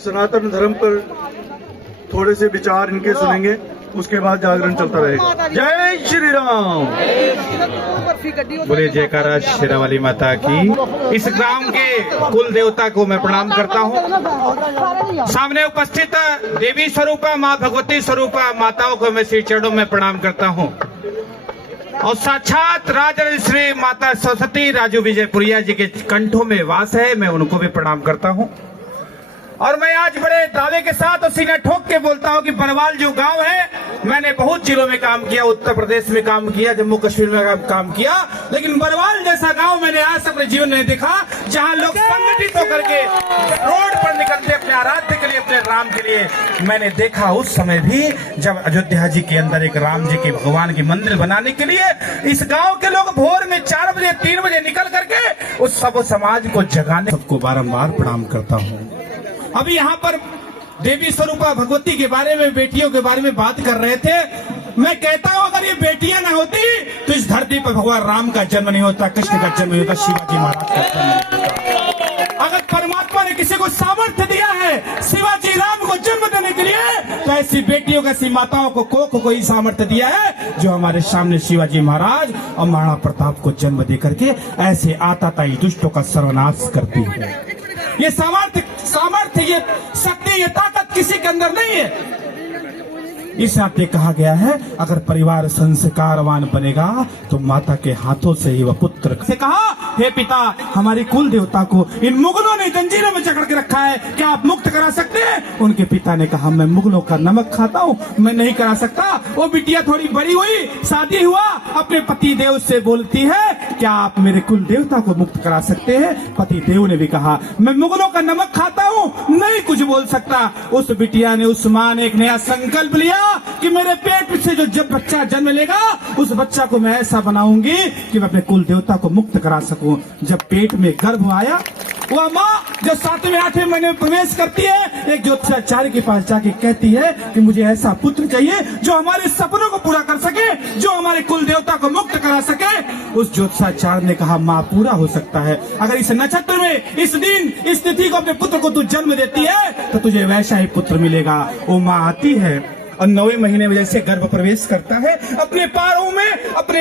सनातन धर्म पर थोड़े से विचार इनके सुनेंगे, उसके बाद जागरण चलता रहेगा। जय श्री राम। बोले जयकारा शेरावाली माता की। इस ग्राम के कुल देवता को मैं प्रणाम करता हूँ। सामने उपस्थित देवी स्वरूपा माँ भगवती स्वरूपा माताओं को मैं श्री चरणों में प्रणाम करता हूँ। और साक्षात राजराज श्री माता सरस्वती राजू विजयपुरिया जी के कंठों में वास है, मैं उनको भी प्रणाम करता हूँ। और मैं आज बड़े दावे के साथ और सीना ठोक के बोलता हूँ कि बनवाल जो गांव है, मैंने बहुत जिलों में काम किया, उत्तर प्रदेश में काम किया, जम्मू कश्मीर में काम किया, लेकिन बनवाल जैसा गांव मैंने आज अपने जीवन में देखा जहां लोग संगठित होकर के रोड पर निकलते अपने आराध्य के लिए, अपने राम के लिए। मैंने देखा उस समय भी जब अयोध्या जी के अंदर एक राम जी के भगवान की मंदिर बनाने के लिए इस गाँव के लोग भोर में 4 बजे 3 बजे निकल करके उस सब समाज को जगाने, सबको बारम्बार प्रणाम करता हूँ। अभी यहाँ पर देवी स्वरूपा भगवती के बारे में, बेटियों के बारे में बात कर रहे थे। मैं कहता हूँ अगर ये बेटियां ना होती तो इस धरती पर भगवान राम का जन्म नहीं होता, कृष्ण का जन्म नहीं होता, शिवाजी महाराज का जन्म नहीं होता। अगर परमात्मा ने किसी को सामर्थ्य दिया है शिवाजी राम को जन्म देने के लिए, तो ऐसी बेटियों को, ऐसी माताओं को, कोख को ही सामर्थ्य दिया है जो हमारे सामने शिवाजी महाराज और महाराणा प्रताप को जन्म दे करके ऐसे आताताई दुष्टों का सर्वनाश करती है। ये सामर्थ्य, ये शक्ति, ये ताकत किसी के अंदर नहीं है। इस नाते कहा गया है अगर परिवार संस्कारवान बनेगा तो माता के हाथों से ही वह पुत्र से कहा, हे पिता, हमारी कुल देवता को इन मुगलों ने जंजीरों में जकड़ के रखा है, क्या आप मुक्त करा सकते हैं? उनके पिता ने कहा, मैं मुगलों का नमक खाता हूँ, मैं नहीं करा सकता। वो बिटिया थोड़ी बड़ी हुई, शादी हुआ, अपने पति देव से बोलती है, क्या आप मेरे कुल देवता को मुक्त करा सकते हैं? पति देव ने भी कहा, मैं मुगलों का नमक खाता हूँ, नहीं कुछ बोल सकता। उस बिटिया ने, उस माँ ने एक नया संकल्प लिया कि मेरे पेट से जो जब बच्चा जन्म लेगा उस बच्चा को मैं ऐसा बनाऊंगी कि मैं अपने कुल देवता को मुक्त करा सकूं। जब पेट में गर्भ आया, वह माँ जो 7वें 8वें महीने में प्रवेश करती है, एक ज्योतिषाचार्य के पास जाके कहती है कि मुझे ऐसा पुत्र चाहिए जो हमारे सपनों को पूरा कर सके, जो हमारे कुल देवता को मुक्त करा सके। उस ज्योतिषाचार्य ने कहा, माँ, पूरा हो सकता है, अगर इस नक्षत्र में, इस दिन, इस तिथि को अपने पुत्र को तू जन्म देती है तो तुझे वैसा ही पुत्र मिलेगा। वो माँ आती है और 9वें महीने में जैसे गर्भ प्रवेश करता है, अपने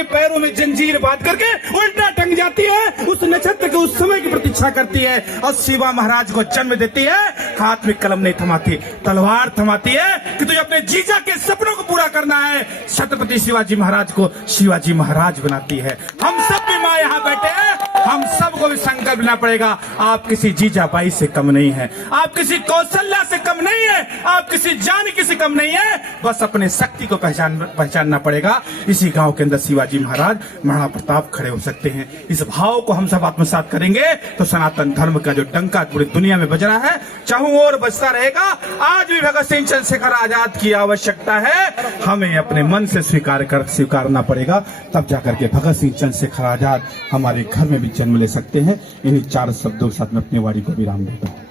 पैरों में जंजीर बांध करके उल्टा टंग जाती है, उस नक्षत्र के उस समय की प्रतीक्षा करती है और शिवा महाराज को जन्म देती है। हाथ में कलम नहीं थमाती, तलवार थमाती है कि तुझे अपने जीजा के सपनों को पूरा करना है। छत्रपति शिवाजी महाराज को शिवाजी महाराज बनाती है। हम सब भी माँ यहाँ बैठे हैं, हम सबको भी संकल्प लेना पड़ेगा, आप किसी जीजाबाई से कम नहीं है, आप किसी कौशल्या से कम नहीं है, आप किसी जानकी से कम नहीं है, बस अपने शक्ति को पहचानना पड़ेगा। इसी गांव के अंदर शिवाजी महाराज, महाराणा प्रताप खड़े हो सकते हैं। इस भाव को हम सब आत्मसात करेंगे तो सनातन धर्म का जो डंका पूरी दुनिया में बज रहा है चारों ओर बजता रहेगा। आज भी भगत सिंह चंद्रशेखर आजाद की आवश्यकता है, हमें अपने मन से स्वीकारना पड़ेगा, तब जाकर के भगत सिंह चंद्रशेखर आजाद हमारे घर में भी जन्म ले सकते हैं। इन्हीं 4 शब्दों के साथ में अपनी वाणी को विराम देता हूँ।